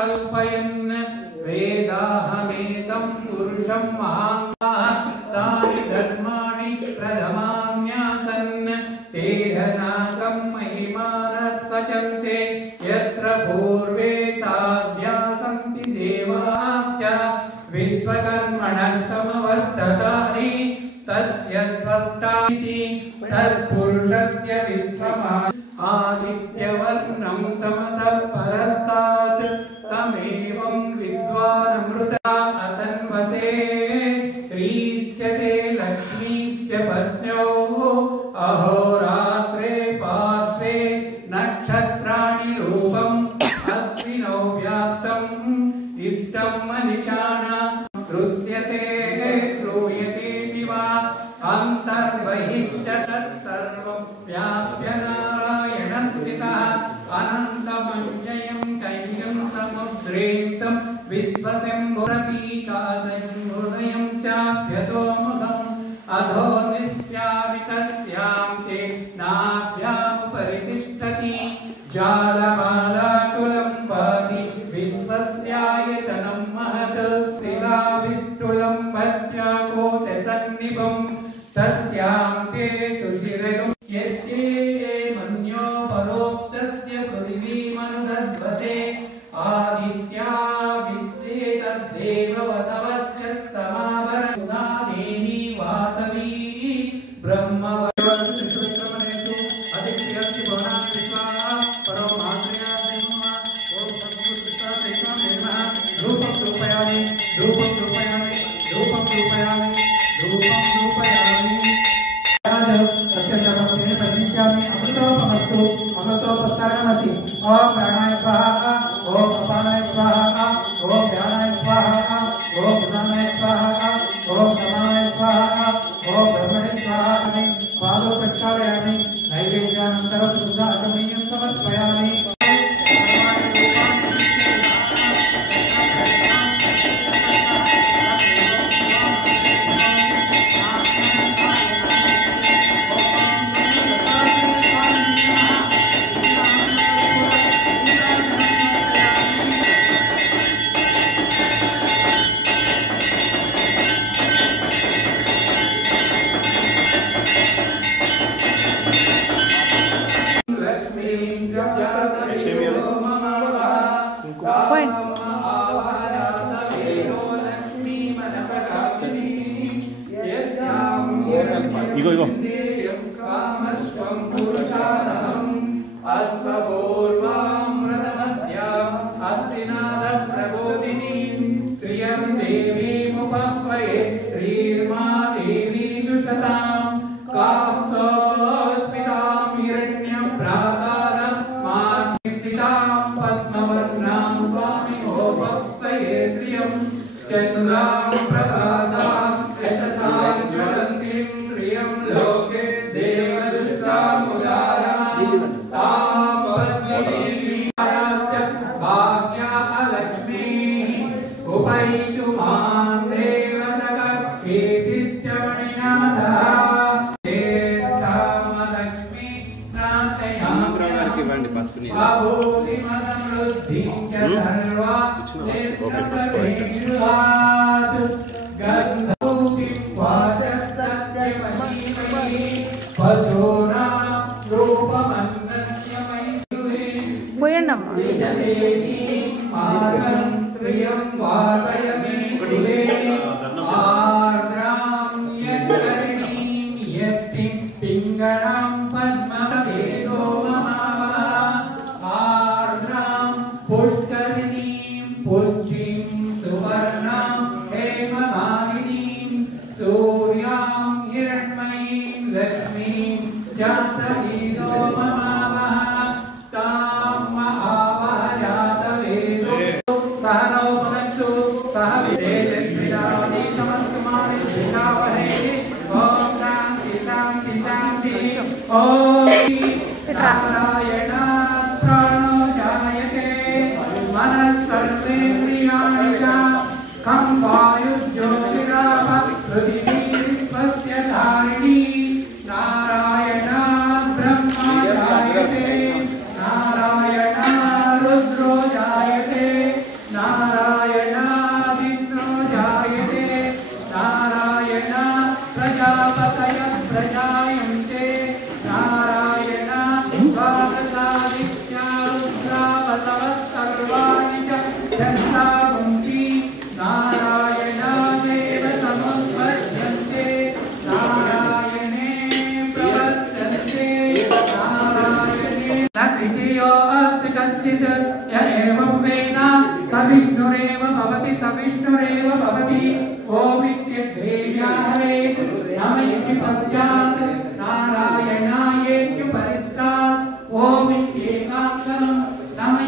कल्पयन् वेदाहमेतं पुरुषं महान् धर्माणि प्रथमान्यासन् तेहनाकं महिमानः सचन्ते यत्र पूर्वे साध्या सन्ति देवाश्च विश्वकर्मणः समवर्ततानि तस्य त्वष्टाइति तत्पुरुषस्य विश्वमा आदित्यवर्णं तमसः परस्तात् तमेवं विद्वानमृता असन्वसे स्त्रीश्च ते लक्ष्मीश्च पत्न्योः अहोरात्रे पार्श्वे नक्षत्राणि रूपम् अस्मिनो व्याप्तम् इष्टं मनिषाणा दृश्यते श्रूयते वा अन्तर्बहिश्च तत्सर्वं व्याप्य नारायणस्थितः अनन्तमञ्जयं कैर्यं समुद्रेन्तं विश्वशम्भुरतीकादं हृदयं चाप्यतोमुखम् अधो नित्यामितस्यां ते नाभ्यामुपरितिष्ठति जालमालाकुलं पाति विश्वस्यायतनं महत् शिलाभिष्टुलं भद्राकोशसन्निभं तस्यां ते सुशिरं यत्ते मन्यो परोक्तस्य पृथिवीमनुदद्वसे आदित्या विश्वे तद्देव वसवश्च समावर सुधा देवी वासवी ब्रह्म 이거 छन्दागुंसि नारायणादेव समुत्पद्यन्ते नारायणे प्रवर्तन्ते नारायणे न तृतीयो अस्ति कश्चित् य एवं वेद स विष्णुरेव भवति ओमित्यग्रेव्याहवे नम इति पश्चात् नारायणायेत्युपरिष्टात् ओमित्येकाक्षरं नम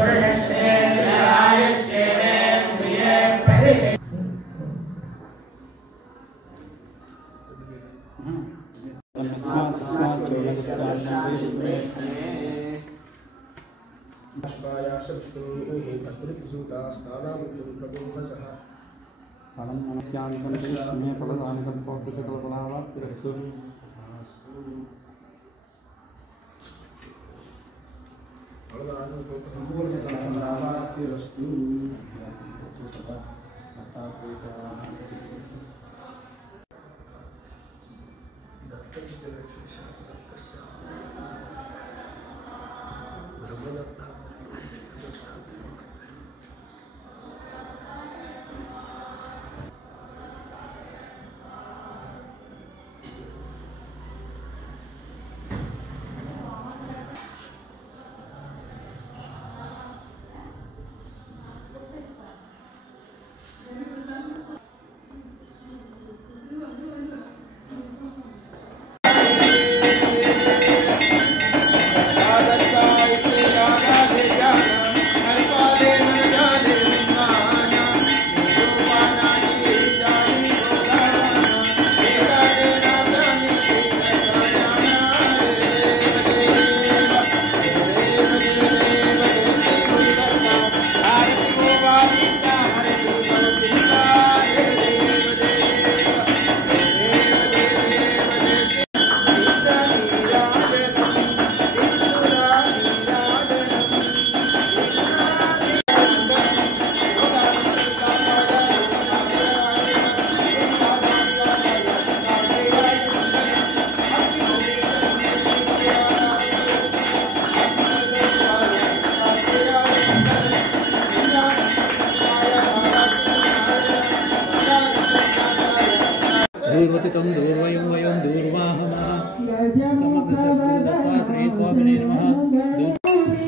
Purushasya दूर्वतितं दूर्वयं वयं दूर्वाहमः समग्रसद्गुरुदत्तात्रेय स्वामिने नमः।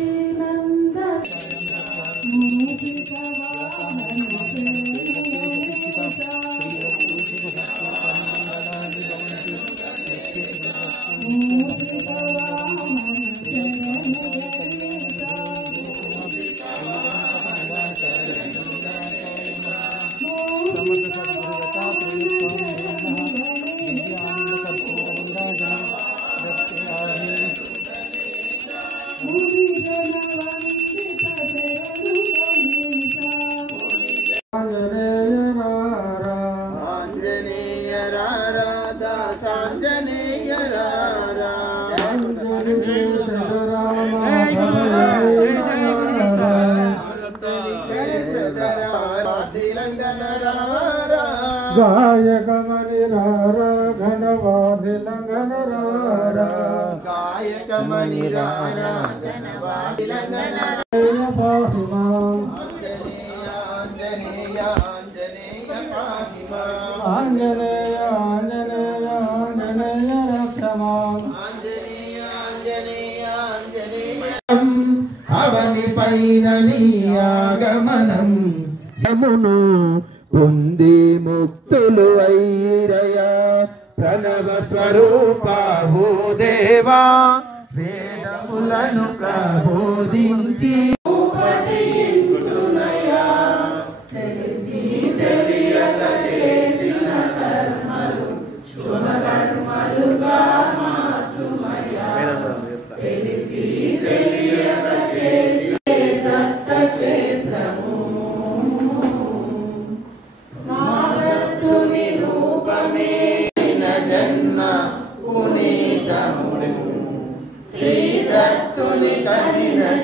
गायक मणिरारा घनवाधि लंघन रारा गायक मणिरारा घनवाधि लंघन पाहि मां आंजनेय आंजनेय पाहि मां आंजनेय आंजनेय आंजनेय रक्ष मां आंजनेय आंजनेय आंजनेय అవని పైన నీ ఆగమనం యమును పొంది ముక్తులు ఐరయా ప్రణవ స్వరూపా ఓ దేవా వేదములను ప్రబోధించి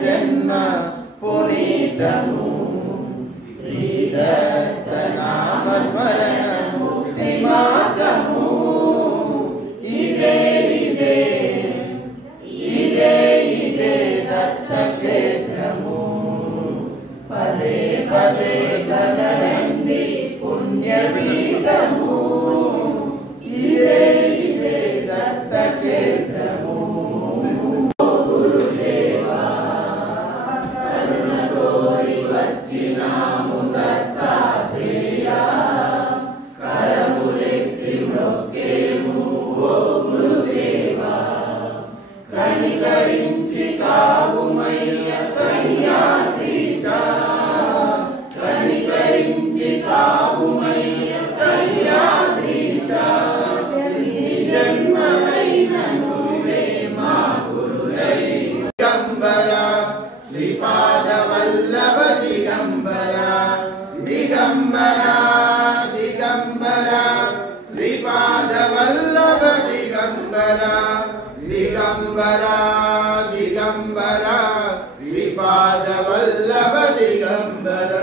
జన్మ పునీతము శ్రీదత్త నామ స్మరణ ముక్తి మార్గము ఇదే ఇదే ఇదే ఇదే దత్త క్షేత్రము పదే పదే కదలండి పుణ్యపీఠము ఇదే ఇదే దత్త క్షేత్రము వచ్చి दिगंबरा दिगंबरा श्रीपाद वल्लभ दिगंबरा